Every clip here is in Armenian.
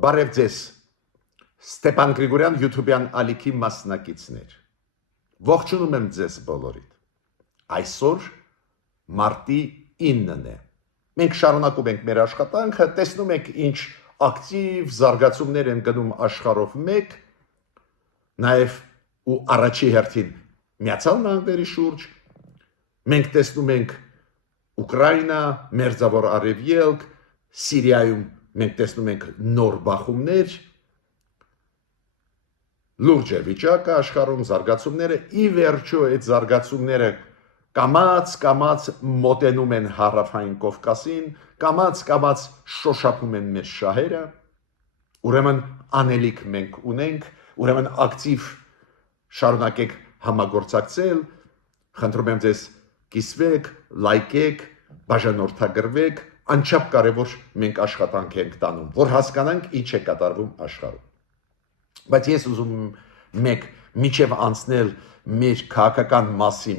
Բարև ձեզ, Ստեփան Գրիգորյան YouTube-յան ալիքի մասնակիցներ։ Ողջունում եմ ձեզ բոլորիդ։ Այսօր մարտի 9-ն է։ Մենք շարունակում ենք մեր աշխատանքը, տեսնում եք ինչ ակտիվ զարգացումներ են գնում աշխարհով մեկ, նաև ու առաջի հերթին Միացյալ Նահանգների շուրջ։ Մենք տեսնում ենք Ուկրաինա, Մերձավոր Արևելք, Սիրիայում մենք տեսնում ենք նոր բախումներ, լուրջ է վիճակը աշխարհում, զարգացումները, ի վերջո այդ զարգացումները կամաց մոտենում են Հարավային Կովկասին, կամաց շոշափում են մեր շահերը, ուրեմն անելիք մենք ունենք, ուրեմն ակտիվ շարունակեք համագործակցել, խնդրում եմ ձեզ կիսվեք, լայքեք, բաժանորդագրվեք, անչափ կարևոր մենք աշխատանք ենք տանում, որ հասկանանք ինչ է կատարվում աշխարհում։ Բայց ես ուզում եմ միջև անցնել մեր քաղաքական մասի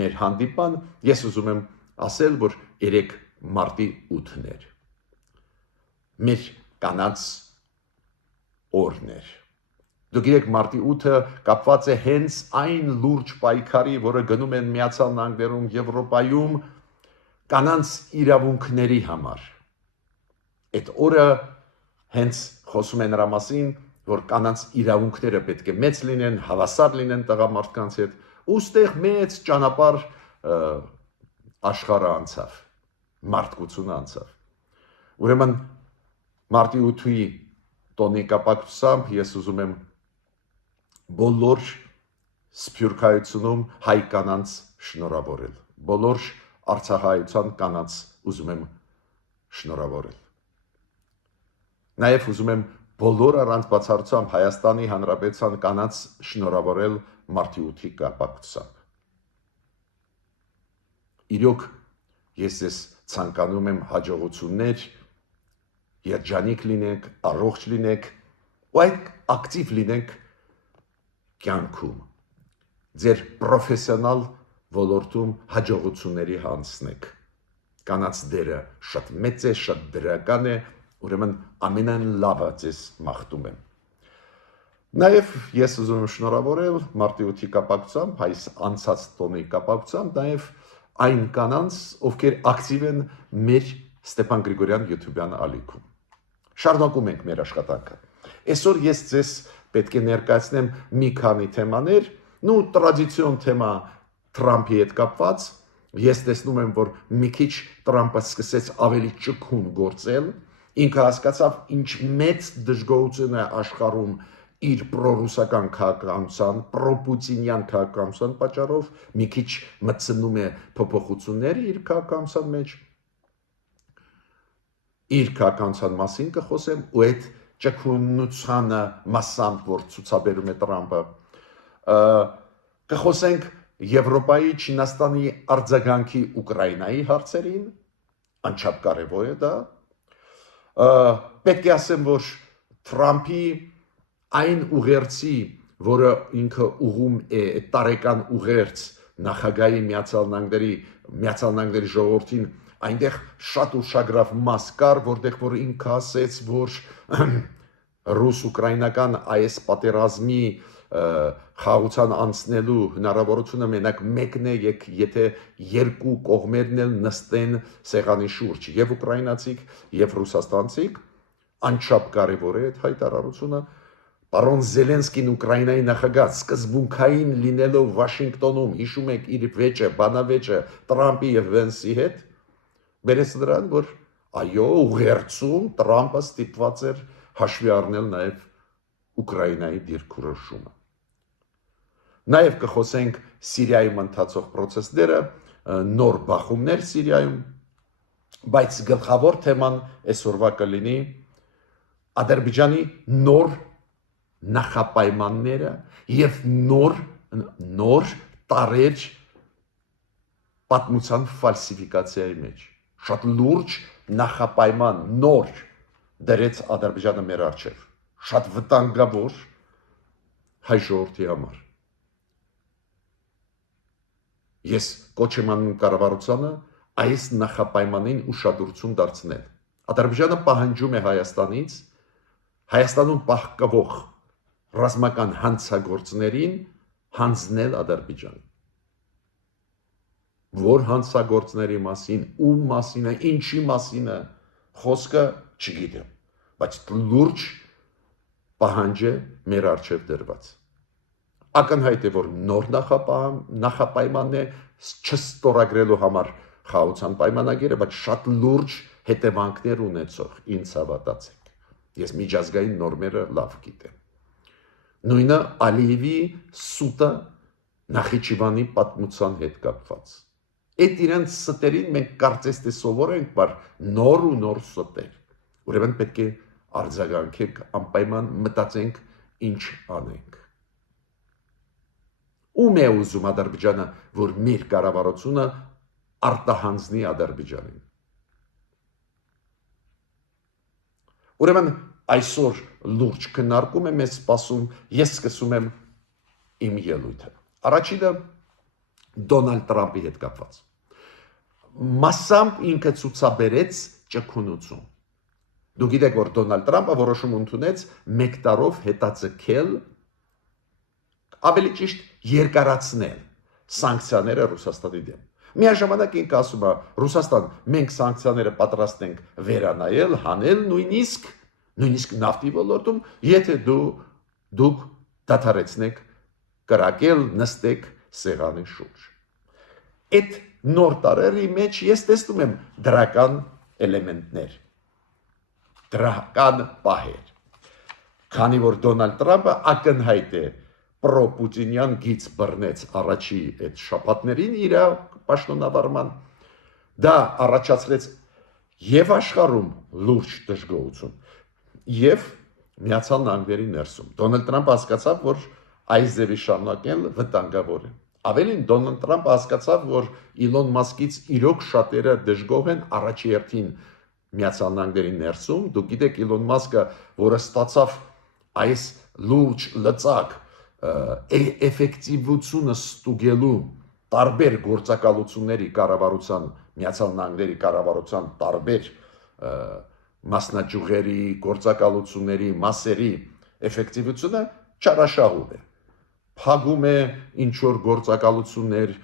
մեր հանդիպան, ես ուզում եմ ասել, որ 3 մարտի 8-ն էր։ Մեր կանանց օրն էր։ Դուք գիտեք, մարտի 8-ը կապված է հենց այն լուրջ պայքարի, որը գնում են Միացյալ Նահանգներում, Եվրոպայում կանանց իրավունքների համար։ Այդ օրը հենց խոսում է նրա մասին, որ կանանց իրավունքները պետք է մեծ լինեն, հավասար լինեն տղամարդկանց հետ, ու ստեղ մեծ ճանապարհ աշխարհը անցավ, մարդկությունը անցավ։ Ուրեմն մարտի 8-ի տոնի կապակցությամբ ես ուզում եմ բոլոր սփյուռքայությունում հայ կանանց շնորհավորել, բոլոր արցախայցան կանանց ուզում եմ շնորհավորել։ Նաև ուզում եմ բոլոր առանց բացառությամբ Հայաստանի Հանրապետության կանանց շնորհավորել մարտի 8-ի կապակցությամբ։ Իրոք ես ձեզ ցանկանում եմ հաջողություններ, երջանիկ լինեք, առողջ լինեք, ու այդ ակտիվ լինեք կյանքում, ձեր պրոֆեսիոնալ ոլորտում հաջողությունների հանձնեք։ Կանանց դերը շատ մեծ է, շատ դրական է, ուրեմն ամենայն լավը ձեզ մաղթում եմ։ Նաև ես ուզում եմ շնորհավորել մարտի 8-ի կապակցությամբ, այս անցած տոնի կապակցությամբ, նաև այն կանանց, ովքեր ակտիվ են մեր Ստեփան Գրիգորյան YouTube-յան ալիքում։ Շարունակում ենք մեր աշխատանքը։ Այսօր ես ձեզ պետք է ներկայացնեմ մի քանի թեմաներ, տրադիցիոն թեմա Թրամփի հետ կապված։ Ես տեսնում եմ, որ մի քիչ Թրամփը սկսեց ավելի ճկուն գործել, ինքը հասկացավ ինչ մեծ դժգոհություն է աշխարհում իր պրոռուսական քաղաքականության, պրոպուտինյան քաղաքականության պատճառով, մի քիչ մտցնում է փոփոխություններ իր քաղաքականության մեջ։ Իր քաղաքականության մասին կխոսեմ, ու այդ ճկունությանը մասամբ, որ ցուցաբերում է Թրամփը, կխոսենք Եվրոպայի, Չինաստանի արձագանքի Ուկրաինայի հարցերին, անչափ կարևոր է դա։ Պետք է ասեմ, որ Թրամփի այն ուղերձի, որը ինքը ուղում է տարեկան ուղերձ նախագահի Միացյալ Նահանգների ժողովրդին, այնտեղ շատ ուշագրավ մաս կար, որտեղ որ ինքը ասեց, որ ռուս-ուկրաինական այս պատերազմի խաղաղության անցնելու հնարավորությունը մենակ մեկն է, եթե երկու կողմերն էլ նստեն սեղանի շուրջ, եւ ուկրաինացիք, եւ ռուսաստանցիք, անչափ կարևոր է այդ հայտարարությունը։ Պարոն Զելենսկին, Ուկրաինայի նախագահ, սկզբունքային լինելով Վաշինգտոնում, հիշում եք իր վեճը, բանավեճը Թրամփի եւ Վենսի հետ, բերեց նրան, որ այո, ուղերձում Թրամփը ստիպված էր հաշվի առնել նաև Ուկրաինայի դիրքորոշումը։ Նաև կխոսենք Սիրիայում ընթացող process-ները, նոր բախումներ Սիրիայում, բայց գլխավոր թեման այսօրվա կլինի Ադրբեջանի նոր նախապայմանները եւ նոր տարեր պատմության ֆալսիֆիկացիայի մեջ։ Շատ լուրջ նախապայման նոր դրեց Ադրբեջանը մեր առջև, շատ վտանգավոր հայ ժողովրդի համար։ Ես կոչ եմ անում կառավարությանը այս նախապայմանին ուշադրություն դարձնել։ Ադրբեջանը պահանջում է Հայաստանից Հայաստանում պահկվող ռազմական հանցագործներին հանձնել Ադրբեջան։ Որ հանցագործների մասին, ում մասին է, ինչի մասին է, խոսքը չգիտեմ, բայց լուրջ պահանջ է մեր առջև դրված։ Ակնհայտ է, որ նոր նախապայմանն է չստորագրելու համար խաղաղության պայմանագիրը, բայց շատ լուրջ հետևանքներ ունեցող, ինձ հավատացեք։ Ես միջազգային նորմերը լավ գիտեմ։ Նույնը Ալիևի սուտը Նախիջևանի պատմության հետ կապված։ Այդ իրենց ստերին մենք կարծես թե սովորենք, որ նոր ու նոր ստեր։ Ուրեմն պետք է արձագանքենք, անպայման մտածենք ինչ անենք։ Ում է ուզում Ադրբեջանը, որ մեր կառավարությունը արտահանձնի Ադրբեջանին։ Ուրեմն այսօր լուրջ քննարկում եմ, ես սկսում եմ իմ ելույթը։ Առաջինը Դոնալդ Տրամպի հետ կապված։ Մասամբ ինքը ցուցաբերեց ճկունություն։ Դու գիտեք, որ Դոնալդ Տրամպը որոշում ընդունեց 1 տարով հետաձգել, ավելի ճիշտ երկարացնել սանկցիաները Ռուսաստանի դեմ։ Միաժամանակ ինքը ասում է, Ռուսաստան, մենք սանկցիաները պատրաստ ենք վերանայել, հանել նույնիսկ նավթի ոլորտում, եթե դուք դադարեցնեք կրակել, նստեք սեղանի շուրջ։ Այդ նոր տարերի մեջ ես տեսնում եմ դրական էլեմենտներ, դրական պահեր, քանի որ Դոնալդ Տրամպը ակնհայտ է պրոպուտինյան գիծ բռնեց առաջի այդ շաբաթներին իր պաշտոնավարման, դա առաջացրեց եւ աշխարհում լուրջ դժգոհություն եւ Միացյալ Նահանգների ներսում։ Դոնալդ Տրամպը հասկացավ, որ այս ձևի շարունակել վտանգավոր է։ Ավելին Դոնալդ Տրամպը հասկացավ, որ Իլոն Մասկից իրոք շատերը դժգոհ են առաջի հերթին Միացյալ Նահանգների ներսում։ Դուք գիտեք Իլոն Մասկը, որը ստացավ այս լուրջ լծակ էֆեկտիվությունը ստուգելու տարբեր գործակալությունների կառավարության, Միացյալ Նահանգների կառավարության տարբեր մասնաճյուղերի, գործակալությունների, մասերի էֆեկտիվությունը չարաշահում է։ Փակում է ինչ-որ գործակալություններ,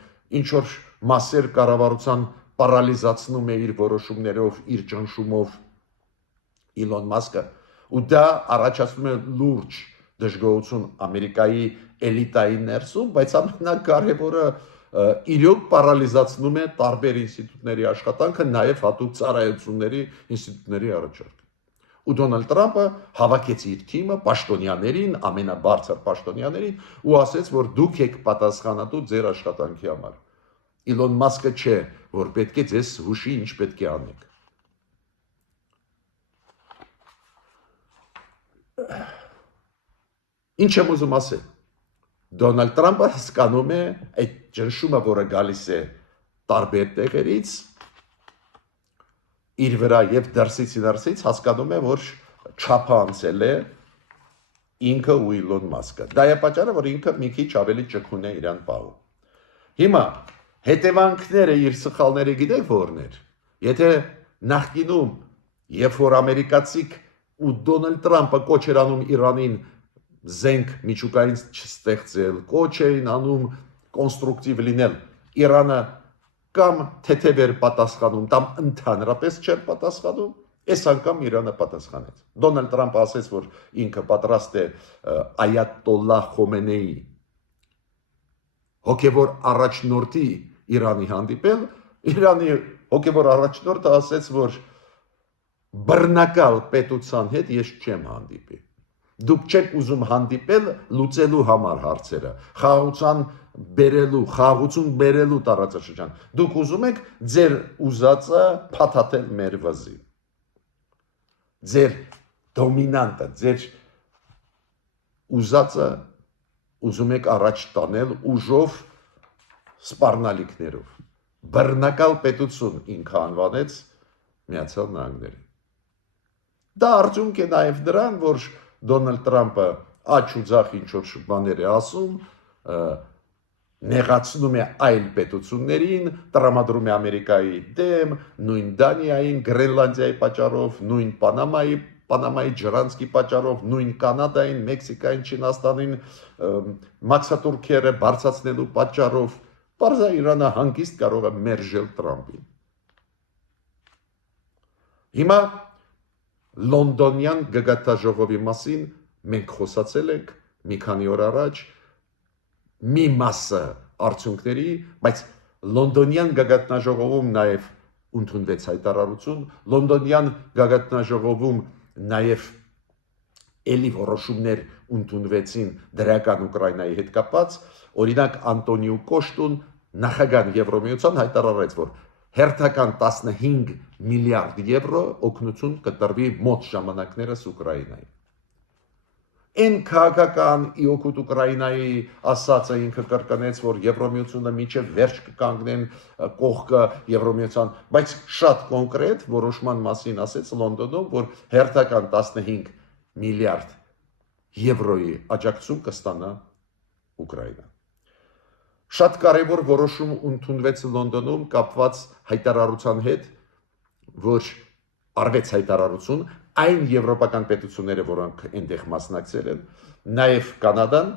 ինչ-որ մասեր կառավարության պարալիզացնում է իր որոշումներով, իր ճնշումով Իլոն Մասկը, ու դա առաջացնում է լուրջ դժգոհություն Ամերիկայի էլիտայի ներսում, բայց ամենակարևորը իրոք պարալիզացնում է տարբեր ինստիտուտների աշխատանքը, նաև հատուկ ծառայությունների ինստիտուտների առաջարկ։ Ու Դոնալդ Տրամպը հավաքեց իր թիմը պաշտոնյաներին, ամենաբարձր պաշտոնյաներին ու ասեց, որ դուք եք պատասխանատու ձեր աշխատանքի համար։ Իլոն Մասկը չէ, որ պետք է ձեզ հուշի ինչ պետք է անեք։ Ինչ եմ ուզում ասել։ Դոնալդ Տրամպը հասկանում է այդ ճնշումը, որը գալիս է տարբեր տեղերից, իր վրա եւ դրսից ներսից հասկանում է, որ չափը անցել է ինքը ու Իլոն Մասկը։ Դա է պատճառը, որ ինքը մի քիչ ավելի ճկուն է իրան պահում։ Հիմա հետևանքները իր սխալները գիտեք որներ։ Եթե նախկինում, երբ որ ամերիկացիք ու Դոնալդ Տրամպը կոչ էր անում Իրանին զենք միջուկային չստեղծել, կոչ էին անում կոնստրուկտիվ լինել, Իրանը կամ թեթև էր պատասխանում, կամ ընդհանրապես չէր պատասխանում, այս անգամ Իրանը պատասխանեց։ Դոնալդ Տրամպը ասեց, որ ինքը պատրաստ է Այաթոլլահ Խոմեյնիի հոգևոր առաջնորդի Իրանի հանդիպել, Իրանի հոգևոր առաջնորդը ասեց, որ բռնակալ պետության հետ ես չեմ հանդիպի։ Դուք չեք ուզում հանդիպել լուծելու համար հարցերը, խաղաղություն բերելու տարածաշրջան։ Դուք ուզում եք ձեր ուզածը փաթաթել մեր վզի։ Ձեր դոմինանտը, ձեր ուզածը ուզում եք առաջ տանել ուժով, սպառնալիքներով։ Բռնակալ պետություն ինքը անվանեց Միացյալ Նահանգներին։ Դա արդյունք է նաև դրան, որ Դոնալդ Տրամպը աչ ու ձախ ինչ-որ բաներ է ասում, նեղացնում է այլ պետություններին, տրամադրում է Ամերիկայի դեմ, նույն Դանիային, Գրենլանդիայի պատճառով, նույն Պանամայի ջրանցքի պատճառով, նույն Կանադային, Մեքսիկային, Չինաստանին, մաքսատուրքերը բարձրացնելու պատճառով, բարձա Իրանը հանգիստ կարող է մերժել Տրամպին։ Հիմա Լոնդոնյան գագաթնաժողովի մասին մենք խոսացել ենք մի քանի օր առաջ, մի մասը արդյունքների, բայց Լոնդոնյան գագաթնաժողովում նաև ընդունվեց հայտարարություն, Լոնդոնյան գագաթնաժողովում նաև էլի որոշումներ ընդունվեցին դրական Ուկրաինայի հետ կապված, օրինակ Անտոնիո Կոշտուն նախագահ Եվրոմիության հայտարարեց, որ հերթական 15 միլիարդ եվրո օգնություն կտրվի մոտ ժամանակներս Ուկրաինայի։ Այն քաղաքական իօգուտ Ուկրաինայի ասածը ինքը կրկնեց, որ Եվրոմիությունը միջև վերջ կկանգնեն կողքը Եվրոմիության, բայց շատ կոնկրետ որոշման մասին ասեց Լոնդոնում, որ հերթական 15 միլիարդ եվրոյի աջակցություն կստանա Ուկրաինա։ Շատ կարևոր որոշում ընդունվեց Լոնդոնում կապված հայտարարության հետ, որ արվեց հայտարարություն այն եվրոպական պետությունները, որոնք այնտեղ մասնակցել են, նաև Կանադան,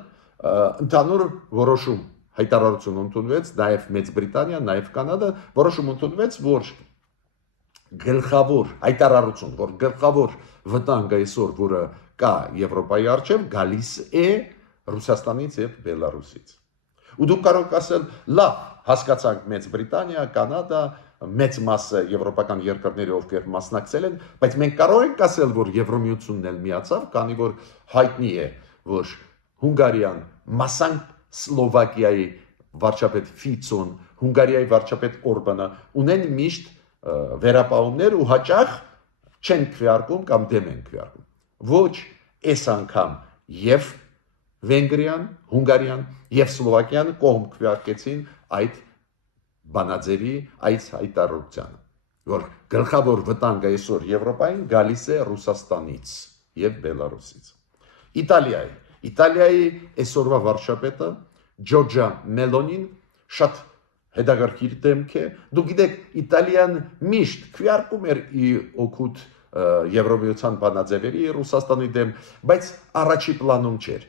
ընդհանուր որոշում հայտարարություն ընդունվեց, նաև Մեծ Բրիտանիան, նաև Կանադա, որոշում ընդունվեց, որ գլխավոր հայտարարություն, որ գլխավոր վտանգը այսօր, որը կա Եվրոպայի առջև, գալիս է Ռուսաստանից եւ Բելարուսից։ Ու դուք կարող եք ասել, լավ, հասկացանք Մեծ Բրիտանիա, Կանադա, մեծ մասը եվրոպական երկրների, ովքեր մասնակցել են, բայց մենք կարող ենք ասել, որ Եվրոմիությունն էլ միացավ, քանի որ հայտնի է, որ Հունգարիան, մասամբ Սլովակիայի վարչապետ Ֆիցոն, Հունգարիայի վարչապետ Օրբանը ունեն միշտ վերապահումներ ու հաճախ չեն քվեարկում կամ դեմ են քվեարկում։ Ոչ այս անգամ եւ Վենգրիան, Հունգարիան եւ Սլովակիան կողմ քվեարկեցին այդ բանաձևի այս հայտարարությանը, որ գլխավոր վտանգը այսօր Եվրոպային գալիս է Ռուսաստանից եւ Բելարուսից։ Իտալիայի այսօրվա վարչապետը Ջորջա Մելոնին շատ հետաքրքիր դեմք է։ Դուք գիտեք, Իտալիան միշտ քվեարկում էր օգուտ Եվրոմիության բանաձևերի Ռուսաստանի դեմ, բայց առաջի պլանում չէր։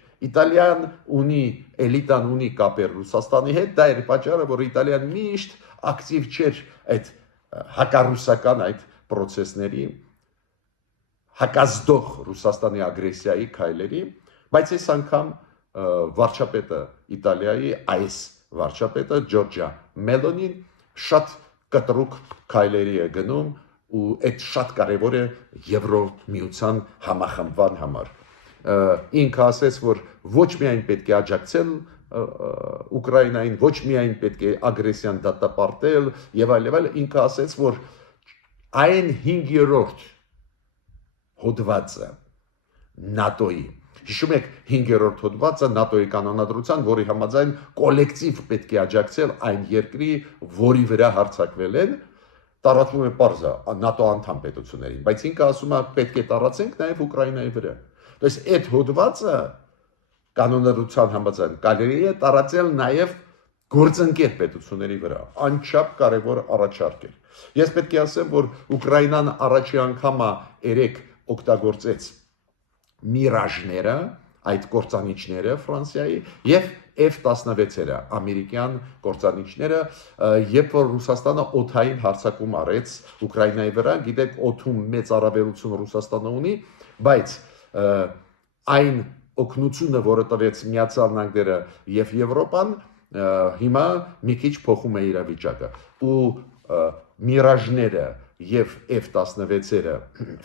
Էլիտան ունի կապեր Ռուսաստանի հետ, դա էր պատճառը, որ Իտալիան միշտ ակտիվ չէր այդ հակառուսական այդ process-ների, հակազդող Ռուսաստանի ագրեսիայի քայլերի, բայց այս անգամ վարչապետը Իտալիայի այս վարչապետը Ջորջա Մելոնին շատ կտրուկ քայլերի է գնում ու այդ շատ կարևոր է Եվրոմիության համախմբման համար։ Ինքը ասեց, որ ոչ միայն պետք է աջակցել Ուկրաինային, ոչ միայն պետք է ագրեսիան դատապարտել եւ այլ, ինքը ասեց, որ այն 5-րդ հոդվածը ՆԱՏՕ-ի, հիշում եք 5-րդ հոդվածը ՆԱՏՕ-ի կանոնադրության, որի համաձայն կոլեկտիվ պետք է աջակցել այն երկրի, որի վրա հարձակվել են, տարածվում է պարզը ՆԱՏՕ անդամ պետություններին, բայց ինքը ասում է պետք է տարածենք նաև Ուկրաինայի վրա։ Դες այդ հոդվածը կանոնադրության համաձայն կարելի է տարածել նաև գործընկեր պետությունների վրա, անչափ կարևոր առաջարկ է։ Ես պետք է ասեմ, որ Ուկրաինան առաջի անգամը երեք օգտագործեց միրաժները, այդ կործանիչները Ֆրանսիայի եւ F-16-երը, ամերիկյան կործանիչները, երբ որ Ռուսաստանը օդային հարձակում արեց Ուկրաինայի վրա, գիտեք, օդում մեծ առավելություն Ռուսաստանը ունի, բայց այն օգնությունը, որը տվեց Միացյալ Նահանգները եւ Եվրոպան, հիմա մի քիչ փոխում է իրավիճակը։ Ու միրաժները եւ F-16-երը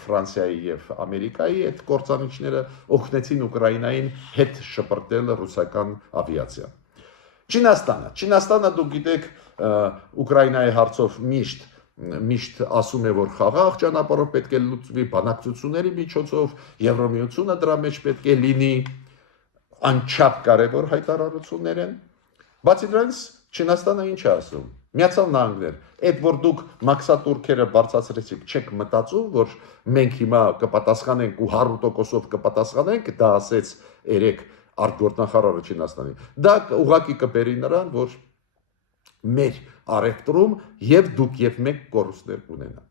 Ֆրանսիայի եւ Ամերիկայի այդ կործանիչները օգնեցին Ուկրաինային հետ շպրտել ռուսական ավիացիա։ Չինաստանը դուք գիտեք, Ուկրաինայի հարցով միշտ ասում է, որ խաղաղ ճանապարհով պետք է լուծվի, բանակցությունների միջոցով, Եվրոմիությունը դրա մեջ պետք է լինի, անչափ կարևոր հայտարարություններ են։ Բացի դրանից, Չինաստանը ինչ է ասում։ Միացյալ Նահանգներ, այդ որ դուք մաքսատուրքերը բարձրացրեցիք, չեք մտածում, որ մենք հիմա կպատասխանենք ու 100%-ով կպատասխանենք, դա ասեց երեք արտգործնախարարը Չինաստանի։ Դա ուղղակի կբերի նրան, որ մեր առևտրում եւ դուք եւ մենք կորուստներ ունենանք։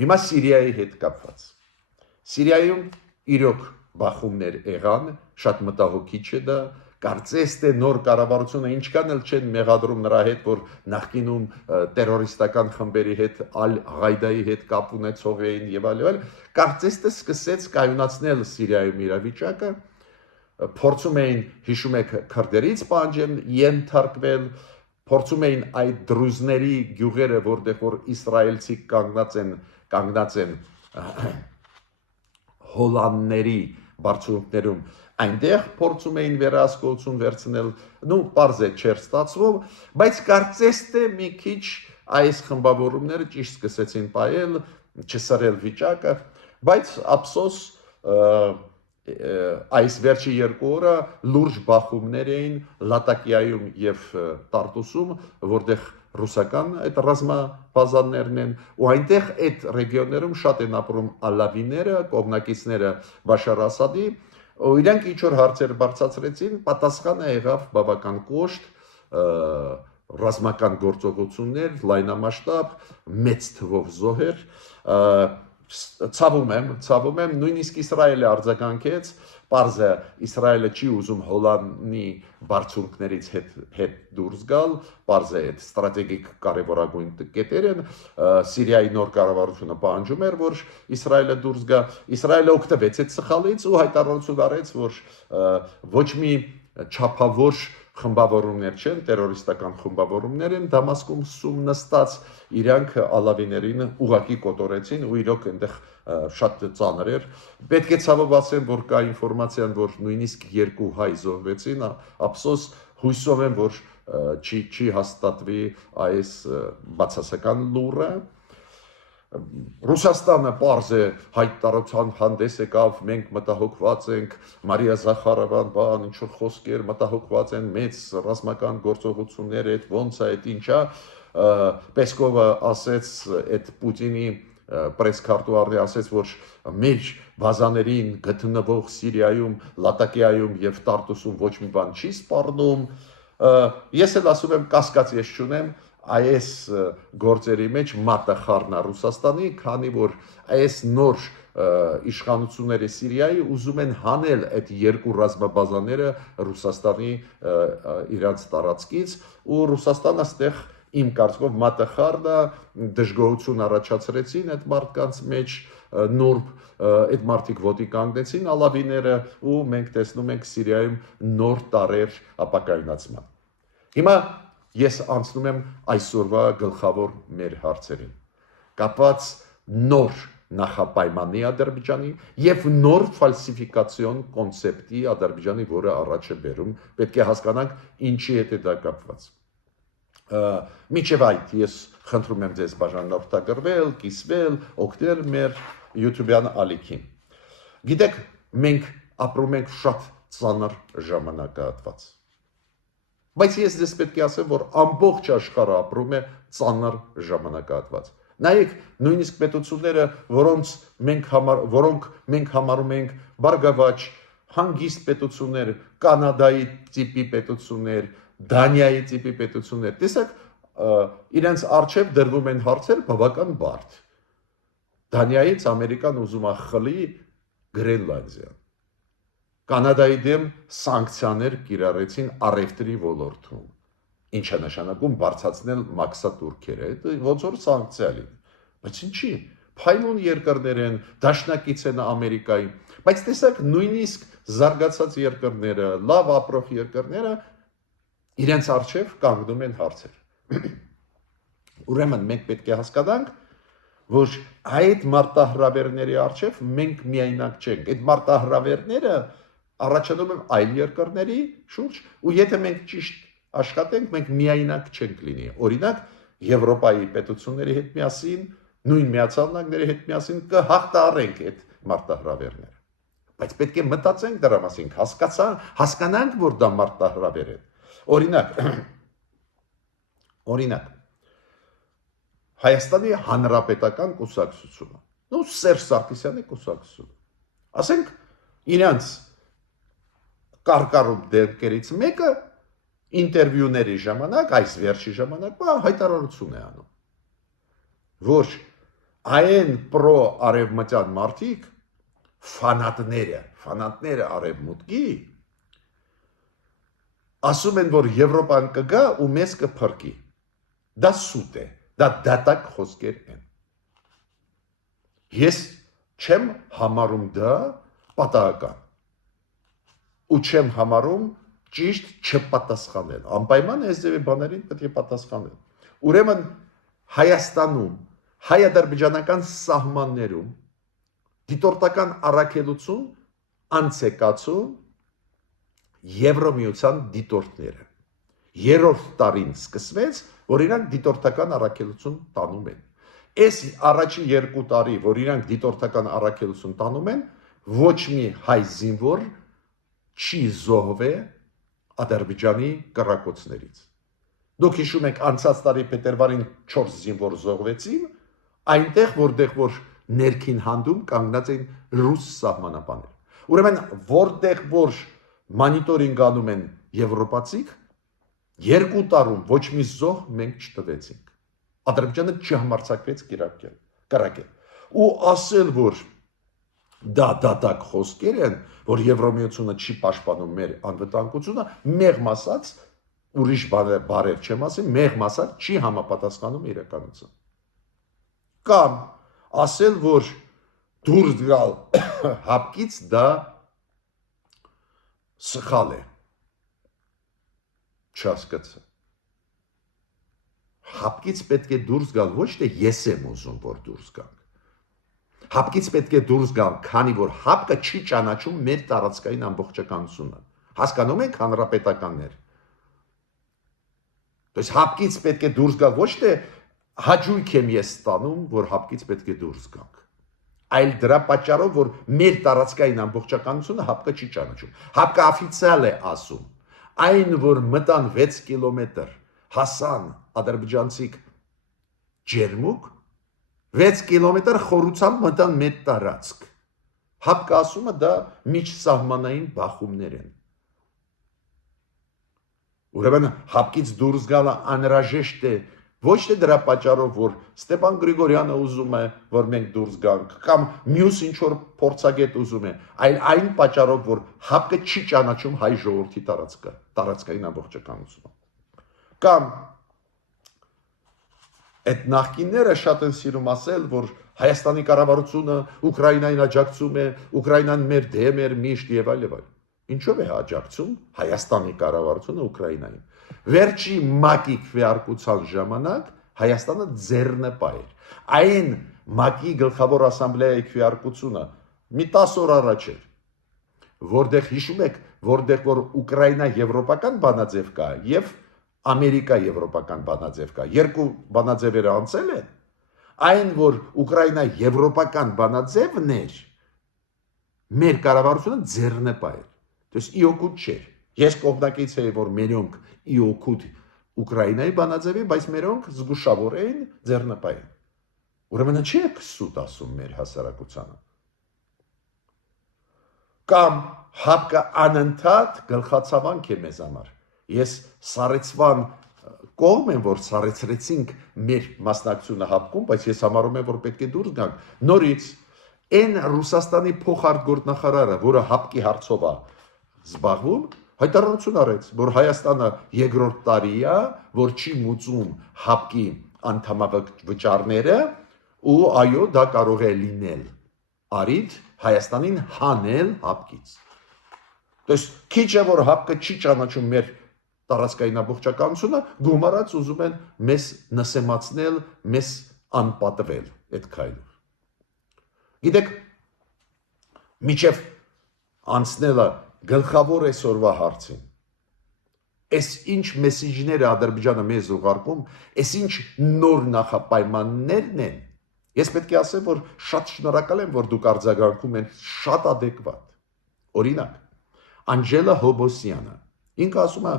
Հիմա Սիրիայի հետ կապված։ Սիրիայում իրոք բախումներ եղան, շատ մտահոգիչ է դա, կարծես թե նոր կառավարությունը ինչքան էլ չեն մեղադրում նրա հետ, որ նախկինում տերորիստական խմբերի հետ, Ալ-Ղայդայի հետ կապ ունեցող էին եւ այլ, կարծես թե սկսեց կայունացնել Սիրիայում իրավիճակը, փորձում էին, հիշում եք, քրդերից պանջեն ենթարկվել, փորձում էին այդ դրուզների գյուղերը, որտեղ որ իսրայելցի կանգնած են հոլանդների բարձունքներում, այնտեղ փորձում էին վերահսկողություն վերցնել, պարզ է չէր ստացվում, բայց կարծես թե մի քիչ այս խմբավորումները ճիշտ սկսեցին պայել, չսրել վիճակը, բայց ափսոս այս վերջի 2 օրը լուրջ բախումներ էին Լատակիայում եւ Տարտուսում, որտեղ ռուսական այդ ռազմաբազաներն են, ու այնտեղ այդ ռեգիոններում շատ են ապրում ալավիները, կողմնակիցները Բաշար Ասադի, ու իրանք ինչ-որ հարցեր բարձրացրեցին, պատասխանը եղավ բավական կոշտ, ռազմական գործողություններ, լայնամասշտաբ, մեծ թվով զոհեր, ցավում եմ, նույնիսկ Իսրայելը արձագանքեց, պարզը Իսրայելը չի ուզում Հոլանդի բարձունքներից հետ դուրս գալ, պարզը այդ ստրատեգիկ կարևորագույն կետեր են, Սիրիայի նոր կառավարությունը պահանջում էր, որ Իսրայելը դուրս գա, Իսրայելը օգտվեց այդ սխալից ու հայտարարություն արեց, որ ոչ մի չափավոր խմբավորումներ չեն, տերորիստական խմբավորումներ են, Դամասկում սում նստած իրանք ալավիներին ուղակի կոտորեցին ու իրոք այնտեղ շատ ծանր էր։ Պետք է ցավով ասեմ, որ կա ինֆորմացիան, որ նույնիսկ 2 հայ զոհվեցին, ափսոս հույսով եմ, որ չի հաստատվի այս բացասական լուրը։ Ռուսաստանը պարզ է հայտարարության հանդես եկավ, մենք մտահոգված ենք, Մարիա Զախարովան բան, ինչ-որ խոսքեր մտահոգված են, մեծ ռազմական գործողություններ այդ ոնց է, այդ ինչա, Պեսկովը ասեց այդ Պուտինի պրեսկարտուարը ասեց, որ մեր բազաներին գտնվող Սիրիայում, Լատակիայում եւ Տարտուսում ոչ մի բան չի սպառնում, ես էլ ասում եմ կասկած ես չունեմ, այս գործերի մեջ մատը խառնա Ռուսաստանի, քանի որ այս նոր իշխանությունները Սիրիայի ուզում են հանել այդ 2 ռազմաբազաները Ռուսաստանի իրանց տարածքից ու Ռուսաստանը ստեղ իմ կարծիքով մատը խառնա, դժգոհություն առաջացրեցին այդ մարդկանց մեջ, նուրբ այդ մարդիկ ոտի կանգնեցին ալավիները ու մենք տեսնում ենք Սիրիայում նոր տարեր ապակայունացման։ Հիմա ես անցնում եմ այսօրվա գլխավոր մեր հարցերին, կապված նոր նախապայմանի Ադրբեջանի եւ նոր ֆալսիֆիկացիոն կոնցեպտի Ադրբեջանի, որը առաջ է բերում, պետք է հասկանանք ինչի հետ է դա կապված։ Միջև այդ ես խնդրում եմ ձեզ բաժանորդագրվել, կիսվել, օգնել մեր YouTube-յան ալիքին։ Գիտեք, մենք ապրում ենք շատ ծանր ժամանակահատված։ Բայց ես ձեզ պետք է ասեմ, որ ամբողջ աշխարհը ապրում է ծանր ժամանակահատված։ Նայեք, նույնիսկ պետությունները, որոնք մենք համարում ենք բարգավաճ, հանգիստ պետություններ, Կանադայի տիպի պետություններ, Դանիայի տիպի պետություններ, տեսեք, իրենց առջև դրվում են հարցեր բավական բարդ։ Դանիայից Ամերիկան ուզում է խլի Գրենլանդիան։ Կանադայի դեմ սանկցիաներ կիրառեցին առևտրի ոլորտում, ինչը նշանակում բարձրացնել մաքսատուրքերը, ոնց որ սանկցիա լինի, բայց ինչի, փայլուն երկրներ են, դաշնակից են Ամերիկայի, բայց տեսեք, նույնիսկ զարգացած երկրները, լավ ապրող երկրները իրենց առջև կանգնում են հարցեր։ Ուրեմն մենք պետք է հասկանանք, որ այդ մարտահրավերների առջև մենք միայնակ չենք, այդ մարտահրավերները առաջանում են այլ երկրների շուրջ, ու եթե մենք ճիշտ աշխատենք, մենք միայնակ չենք լինի։ Օրինակ, Եվրոպայի պետությունների հետ միասին, նույն Միացյալ Նահանգների հետ միասին կհաղթահարենք այդ մարտահրավերները։ Բայց պետք է մտածենք դրա մասին, հասկանանք, որ դա մարտահրավեր է։ Օրինակ, Հայաստանի Հանրապետական կուսակցությունը, Սերժ Սարգսյանի կուսակցությունը, ասենք Իրանց կարկառու դեպքերից մեկը ինտերվյուների ժամանակ, այս վերջի ժամանակ հայտարարություն է անում, որ այն պրո-արևմտյան մարդիկ, ֆանատները արևմուտքի, ասում են, որ Եվրոպան կգա ու մեզ կփրկի։ Դա սուտ է, դա դատակ խոսքեր են։ Ես չեմ համարում դա պատահական ու չեմ համարում ճիշտ չպատասխանել։ Անպայման այս ձևի բաներին պետք է պատասխանել։ Ուրեմն Հայաստանում, հայ-ադրբեջանական սահմաններում դիտորդական առաքելություն անց է կացում Եվրոմիության դիտորդները։ Երրորդ տարին սկսվեց, որ իրանք դիտորդական առաքելություն տանում են։ Այս առաջին 2 տարի, որ իրանք դիտորդական առաքելություն տանում են, ոչ մի հայ զինվոր չի զոհվել Ադրբեջանի կռակոցներից։ Դուք հիշում եք անցած տարի փետրվարին 4 զինվոր զոհվեցին, այնտեղ որտեղ որ ներքին հանդում կանգնած էին ռուս սահմանապաններ։ Ուրեմն որտեղ որ մոնիտորինգ անում են եվրոպացիք, 2 տարում ոչ մի զոհ մենք չտվեցինք։ Ադրբեջանը չհամարձակվեց կրակել։ Ու ասել, որ դա դատակ խոսքեր են, որ Եվրոմիությունը չի պաշտպանում մեր անվտանգությունը, մեղմ ասած, ուրիշ բարեր չեմ ասի, մեղմ ասած չի համապատասխանում իրականության։ Կամ ասել, որ դուրս գալ հապկից դա սխալ է։ Չհասկացա։ Հապկից պետք է դուրս գալ, ոչ թե ես եմ ուզում, որ դուրս գանք։ Հապկից պետք է դուրս գալ, քանի որ հապկը չի ճանաչում մեր տարածքային ամբողջականությունը։ Հասկանում եք հանրապետականներ։ Դες հապկից պետք է դուրս գալ, ոչ թե հաջույք եմ ես ստանում, որ հապկից պետք է դուրս գանք։ Այլ դրա պատճառով, որ մեր տարածքային ամբողջականությունը հապկը չի ճանաչում։ Հապկը օֆիցիալ է ասում, այն որ մտան 6 կիլոմետր հասան ադրբեջանցիք ջերմուկ 6 կիլոմետր խորությամբ մտան մեր տարածք։ Հապկը ասում է դա միջսահմանային բախումներ են։ Ուրեմն հապկից դուրս գալը անհրաժեշտ է ոչ թե դրա պատճառով, որ Ստեփան Գրիգորյանը ուզում է, որ մենք դուրս գանք, կամ մյուս ինչ որ փորձագետ ուզում է, այլ այն պատճառով, որ հապկը չի ճանաչում հայ ժողովրդի տարածքային ամբողջականությունը։ Կամ այդ նախկինները շատ են սիրում ասել, որ Հայաստանի կառավարությունը Ուկրաինային աջակցում է, Ուկրաինան մեր դեմ էր միշտ եւ այլ եւ այլ։ Ինչով է աջակցում Հայաստանի կառավարությունը Ուկրաինային։ Վերջի ՄԱԿ-ի քվեարկության ժամանակ Հայաստանը ձեռնպահ էր։ Այն ՄԱԿ-ի գլխավոր ասամբլեայի քվեարկությունը մի 10 օր առաջ էր, որտեղ հիշում եք, որտեղ որ Ուկրաինա եվրոպական բանաձև կա եւ Ամերիկա եվրոպական բանաձև կա։ Երկու բանաձևերը անցել են, այն որ Ուկրաինա եվրոպական բանաձևն էր, մեր կառավարությունը ձեռնպահ էր։ Դες իօկուտ չէր։ Ես կողմնակից էի, որ մերոնք իօկուտ Ուկրաինայի բանաձևի, բայց մերոնք զգուշավոր էին, ձեռնպահ էին։ Ուրեմն չի սուտ ասում մեր հասարակությանը։ Կամ հապկը անընդհատ գլխացավանք է մեզ համար։ Ես Սարեցվան կողմ եմ, որ սարեցրեցինք մեր մասնակցությունը հապկում, բայց ես համարում եմ, որ պետք է դուրս գանք։ Նորից այն Ռուսաստանի փոխարտգործնախարարը, որը հապկի հարցով է զբաղվում, հայտարարություն արեց, որ Հայաստանը երկրորդ տարի է, որ չի մուծում հապկի անդամավճարները, ու այո, դա կարող է լինել արիդ Հայաստանին հանել հապկից։ Դες քիչ է որ հապկը չի ճանաչում մեր տարածքային ամբողջականությունը, գումարած ուզում են մեզ նսեմացնել, մեզ անպատվել այդ քայլով։ Գիտեք, միջև անցնելը գլխավոր այսօրվա հարցին։ Այս ինչ մեսիջները Ադրբեջանը մեզ ուղարկում, այս ինչ նոր նախապայմաններն են։ Ես պետք է ասեմ, որ շատ շնորհակալ եմ, որ դուք արձագանքում եք շատ adekvat։ Օրինակ, Անջելա Հոբոսյանը, ինքը ասում է,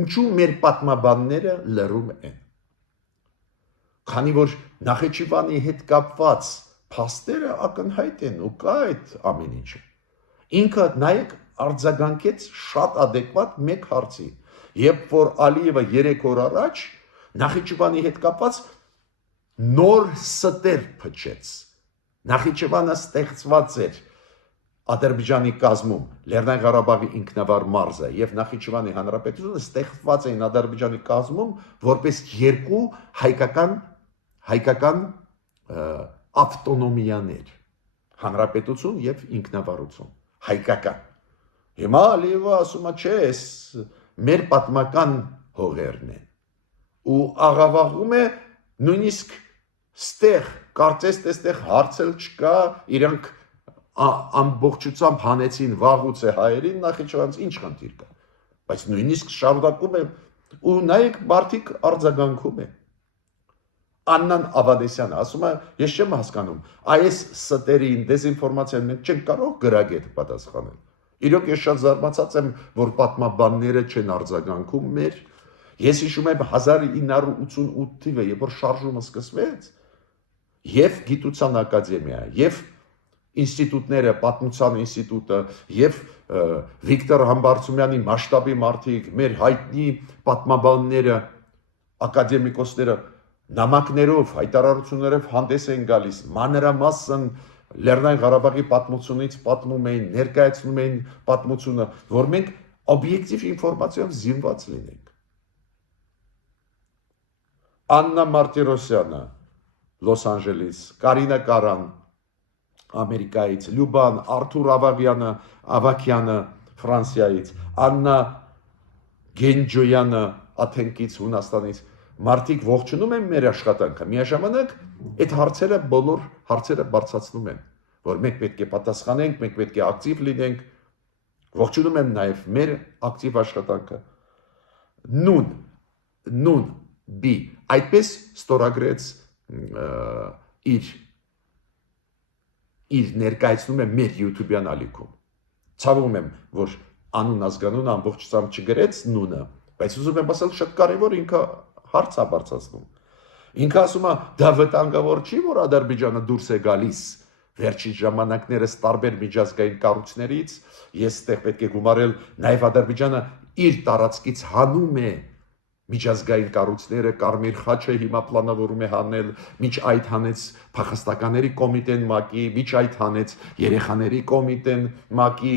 ինչու մեր պատմաբանները լռում են։ Քանի որ Նախիջևանի հետ կապված փաստերը ակնհայտ են ու կա այդ ամեն ինչը։ Ինքը նայեք արձագանքեց շատ adekvat մեկ հարցի։ Երբ որ Ալիևը 3 օր առաջ Նախիջևանի հետ կապված նոր ստեր փչեց։ Նախիջևանը ստեղծված էր Ադրբեջանի կազմում Լեռնային Ղարաբաղի ինքնավար մարզը եւ Նախիջևանի Հանրապետությունը ստեղծված էին Ադրբեջանի կազմում որպես երկու հայկական ավտոնոմիաներ, հանրապետություն եւ ինքնավարություն, հայկական։ Հիմա Ալիևը ասում է, չէ, այս մեր պատմական հողերն են։ Ու աղավաղում է նույնիսկ ստեղ, կարծես այստեղ հարցել չկա, իրանք ամբողջությամբ հանեցին վաղուց է հայերին, Նախիջևանից ինչ խնդիր կա, բայց նույնիսկ շարունակում է ու նայեք մարդիկ արձագանքում է։ Աննան Ավադեսյանը ասում է, ես չեմ հասկանում, այս ստերին, դեզինֆորմացիան մենք չենք կարող գրագետ պատասխանել։ Իրոք ես շատ զարմացած եմ, որ պատմաբանները չեն արձագանքում մեր։ Ես հիշում եմ 1988 թիվը, երբ որ շարժումը սկսվեց, եւ Գիտության ակադեմիա, եւ ինստիտուտները, պատմության ինստիտուտը եւ Վիկտոր Համբարձումյանի մասշտաբի մարդիկ, մեր հայտնի պատմաբանները, ակադեմիկոսները նամակներով, հայտարարություններով հանդես են գալիս, մանրամասն Լեռնային Ղարաբաղի պատմությունից պատմում էին, ներկայացնում էին պատմությունը, որ մենք օբյեկտիվ ինֆորմացիայով զինված լինենք։ Աննա Մարտիրոսյանը, Լոս Անջելես, Կարինա Կարան, Ամերիկայից, Լյուբան, Արթուր Ավակյանը, Ֆրանսիայից, Աննա Գենջոյանը, Աթենքից, Հունաստանից, մարդիկ ողջունում են մեր աշխատանքը, միաժամանակ այդ հարցերը, բոլոր հարցերը բարձրացնում են, որ մենք պետք է պատասխանենք, մենք պետք է ակտիվ լինենք, ողջունում են նաև մեր ակտիվ աշխատանքը։ Նուն B այդպես ստորագրեց իր ներկայացնում է մեր YouTube-յան ալիքում։ Ցավում եմ, որ անուն ազգանունը ամբողջությամբ չգրեց նունը, բայց ուզում եմ ասել շատ կարևոր ինքը հարց է բարձրացնում։ Ինքը ասում է, դա վտանգավոր չի, որ Ադրբեջանը դուրս է գալիս վերջին ժամանակներս տարբեր միջազգային կառույցներից, ես ստեղ պետք է գումարել, նաև Ադրբեջանը իր տարածքից հանում է միջազգային կառույցները, Կարմիր խաչը հիմա պլանավորում է հանել, միջ այդ հանեց փախստականների կոմիտեն ՄԱԿ-ի, միջ այդ հանեց երեխաների կոմիտեն ՄԱԿ-ի,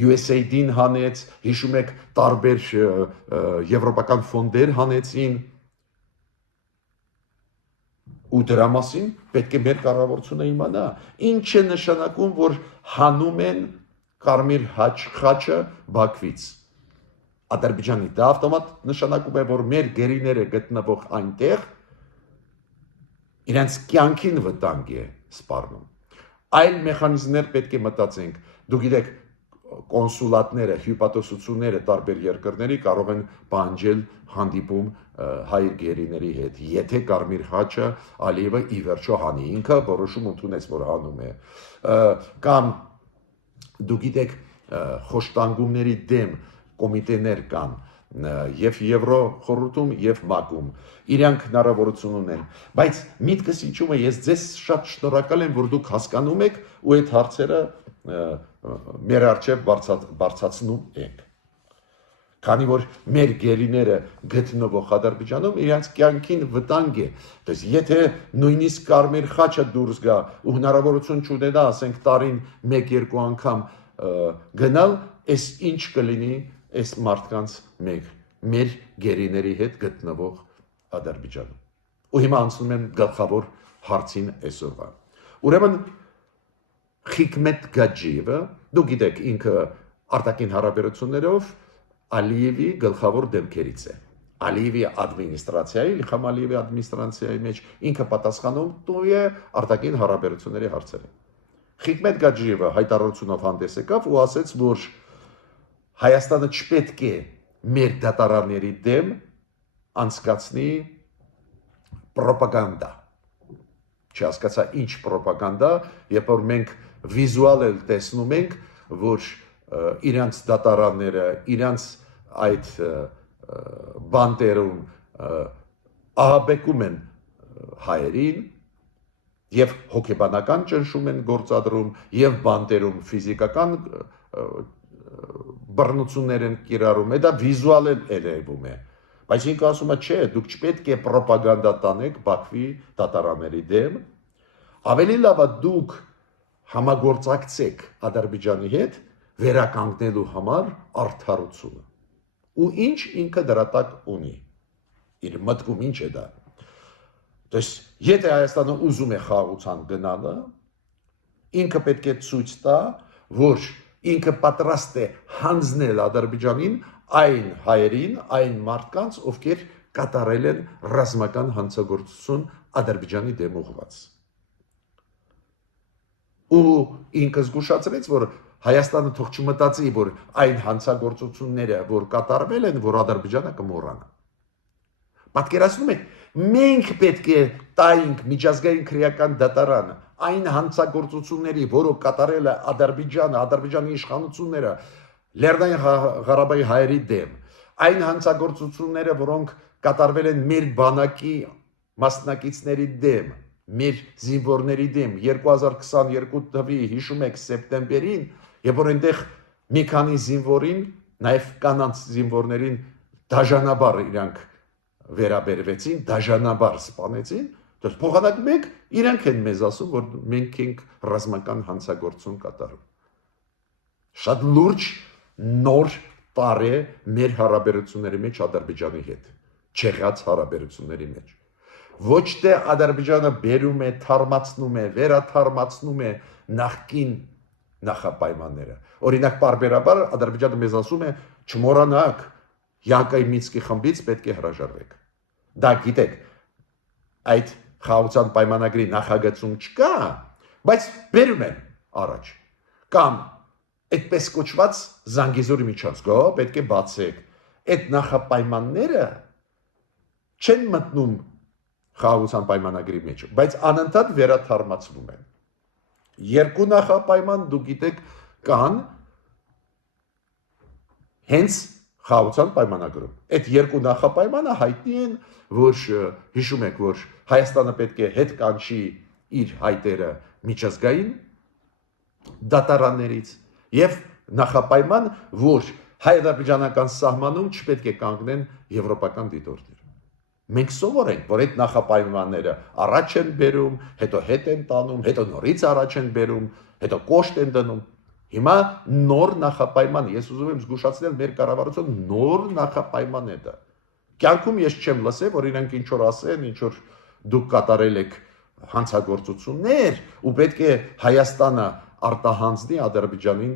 USAID-ին հանեց, հիշում եք տարբեր եվրոպական ֆոնդեր հանեցին, ու դրա մասին պետք է մեր կառավարությունը իմանա, ինչ է նշանակում, որ հանում են Կարմիր խաչը Բաքվից։ Ադրբեջանի դա ավտոմատ նշանակում է, որ մեր գերիները գտնվող այնտեղ իրենց կյանքին վտանգ է սպառնում։ Այլ մեխանիզմներ պետք է մտածենք։ Դուք գիտեք, կոնսուլատները, հյուպատոսությունները տարբեր երկրների կարող են պահանջել հանդիպում հայ գերիների հետ։ Եթե Կարմիր խաչը Ալիևը ի վերջո հանի, ինքը որոշում ընդունեց, որ հանում է։ Կամ դուք գիտեք, խոշտանգումների դեմ կոմիտեներ կան եւ Եվրոխորհրդում եւ ՄԱԿ-ում, իրանք հնարավորություն ունեն, բայց միտքս իջում է, ես ձեզ շատ շնորհակալ եմ, որ դուք հասկանում եք ու այդ հարցերը մեր առջև բարձրացնում եք, քանի որ մեր գերիները գտնվող Ադրբեջանում իրանք կյանքին վտանգ է, դες եթե նույնիսկ Կարմիր խաչը դուրս գա ու հնարավորություն չունենա, ասենք տարին 1-2 անգամ գնալ, այս ինչ կլինի այս մարդկանց մեր գերիների հետ գտնվող Ադրբեջանում։ Ու հիմա անցնում եմ գլխավոր հարցին այսօրվա։ Ուրեմն Խիկմետ Գաջիևը, դուք գիտեք, ինքը արտաքին հարաբերություններով Ալիևի գլխավոր դեմքերից է։ Ալիևի ադմինիստրացիայի, Իլհամ Ալիևի ադմինիստրացիայի մեջ ինքը պատասխանում է արտաքին հարաբերությունների հարցերին։ Խիկմետ Գաջիևը հայտարարությունով հանդես եկավ ու ասաց, որ Հայաստանը չպետք է մեր դատարանների դեմ անցկացնի պրոպագանդա։ Չհասկացա ինչ պրոպագանդա, երբ որ մենք վիզուալ էլ տեսնում ենք, որ իրանց դատարանները, իրանց այդ բանտերում ահաբեկում են հայերին, Եվ հոգեբանական ճնշում են գործադրում, եւ բանտերում ֆիզիկական բռնություններ են կիրառում, դա վիզուալ երևում է։ Բայց ինքը ասում է, չէ, դուք չպետք է ռոպագանդա տանեք Բաքվի դատարանների դեմ, ավելի լավ է դուք համագործակցեք Ադրբեջանի հետ վերականգնելու համար արդարությունը։ Ու ինչ ինքը դրա տակ ունի։ Իր մտքում ինչ է դա։ Եթե Հայաստանը ուզում է խաղաղության գնալը, ինքը պետք է ցույց տա, որ ինքը պատրաստ է հանձնել Ադրբեջանին այն հայերին, այն մարդկանց, ովքեր կատարել են ռազմական հանցագործություն Ադրբեջանի դեմ ուղղված։ Ու ինքը զգուշացրեց, որ Հայաստանը թող չմտածի, որ այն հանցագործությունները, որ կատարվել են, որ Ադրբեջանը կմոռանա։ Պատկերացնում եք, մենք պետք է տայինք միջազգային քրեական դատարան այն հանցագործությունների, որոնք կատարել է Ադրբեջանը, Ադրբեջանի իշխանությունները Լեռնային Ղարաբաղի հայերի դեմ, այն հանցագործությունները, որոնք կատարվել են մեր բանակի մասնակիցների դեմ, մեր զինվորների դեմ 2022 թվականի հիշում եք սեպտեմբերին, երբ որ այնտեղ մի քանի զինվորին, նաև կանանց զինվորներին դաժանաբար իրանք վերաբերվեցին, դաժանաբար սպանեցին, փոխանակ մեկ իրանք են մեզ ասում, որ մենք ենք ռազմական հանցագործություն կատարում։ Շատ լուրջ նոր տարր է մեր հարաբերությունների մեջ Ադրբեջանի հետ, չեղած հարաբերությունների մեջ։ Ոչ թե Ադրբեջանը բերում է, թարմացնում է, վերաթարմացնում է նախկին նախապայմանները։ Օրինակ պարբերաբար Ադրբեջանը մեզ ասում է, չմոռանաք, Յակայի Մինսկի խմբից պետք է հրաժարվեք։ Դա գիտեք, այդ խաղաղության պայմանագրի նախագծում չկա, բայց բերում են առաջ։ Կամ այդպես կոչված Զանգեզուրի միջանցք, պետք է բացեք։ Այդ նախապայմանները չեն մտնում խաղաղության պայմանագրի մեջ, բայց անընդհատ վերաթարմացվում են։ Երկու նախապայման դուք գիտեք կան հենց խաղաղության պայմանագրում։ Այդ երկու նախապայմանը հայտնի են, որ հիշում եք, որ Հայաստանը պետք է հետ կանչի իր հայտերը միջազգային դատարաններից եւ նախապայման, որ հայ-ադրբեջանական սահմանում չպետք է կանգնեն եվրոպական դիտորդներ։ Մենք սովոր ենք, որ այդ նախապայմանները առաջ են բերում, հետո հետ են տանում, հետո նորից առաջ են բերում, հետո կոշտ են դնում։ Հիմա նոր նախապայման, ես ուզում եմ զգուշացնել մեր կառավարությունը նոր նախապայման է դա։ Կյանքում ես չեմ լսել, որ իրանք ինչ որ ասեն, ինչ որ դուք կատարել եք հանցագործություններ ու պետք է Հայաստանը արտահանձնի Ադրբեջանին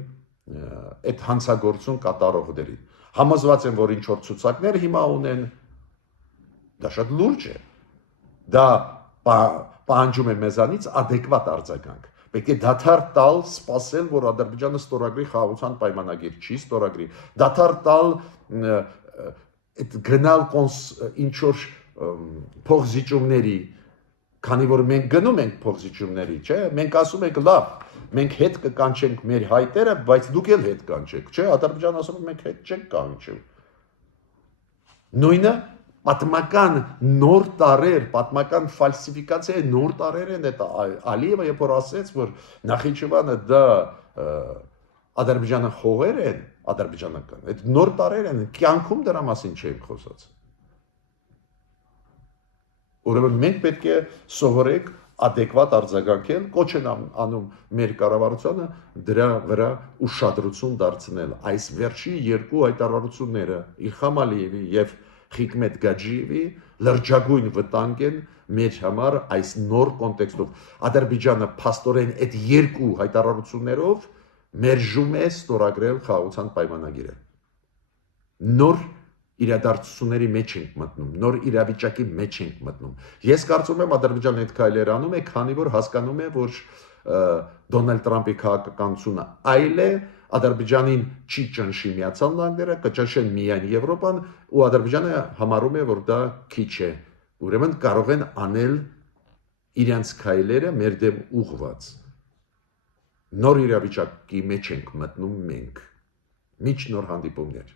այդ հանցագործություն կատարողներին։ Համոզված եմ, որ ինչ որ ցուցակներ հիմա ունեն, դա շատ լուրջ է։ Դա պահանջում է մեզանից adekvat արձագանք։ Պետք է դադար տալ, սպասել, որ Ադրբեջանը ստորագրի խաղաղության պայմանագիր, չի ստորագրի։ Դադար տալ այդ գնալ ինչ որ փոխզիջումների, քանի որ մենք գնում ենք փոխզիջումների, չէ՞, մենք ասում ենք լավ, մենք հետ կկանչենք մեր հայտերը, բայց դուք էլ հետ կանչեք, չէ՞, Ադրբեջանը ասում է մենք հետ չենք կանչում։ Նույնը պատմական նոր տարեր, պատմական ֆալսիֆիկացիա նոր տարեր են դա Ալիևը երբ որ ասեց, որ Նախիջևանը դա Ադրբեջանը խողեր են, ադրբեջանական, այդ նոր տարեր են, կյանքում դրա մասին չենք խոսած։ Ուրեմն մենք պետք է սովորենք adekvat արձագանքել, կոչ են անում մեր կառավարությունը դրա վրա ուշադրություն դարձնել։ Այս վերջի երկու հայտարարությունները Իլհամ Ալիևի եւ Հիկմետ Գաջիևի լրջագույն վտանգ են մեր համար այս նոր կոնտեքստով։ Ադրբեջանը փաստորեն այդ երկու հայտարարություններով մերժում է ստորագրել խաղաղության պայմանագիրը։ Նոր իրադարձությունների մեջ ենք մտնում, նոր իրավիճակի մեջ ենք մտնում։ Ես կարծում եմ Ադրբեջանը այդ քայլեր անում է, քանի որ հասկանում է, որ Դոնալդ Տրամփի քաղաքականությունը այլ է, Ադրբեջանին չի ճնշի Միացյալ Նահանգները, կճնշեն միայն Եվրոպան, ու Ադրբեջանը համարում է, որ դա քիչ է։ Ուրեմն կարող են անել իրենց քայլերը մեր դեմ ուղղված։ Նոր իրավիճակի մեջ ենք մտնում մենք։ Միջ նոր հանդիպումներ։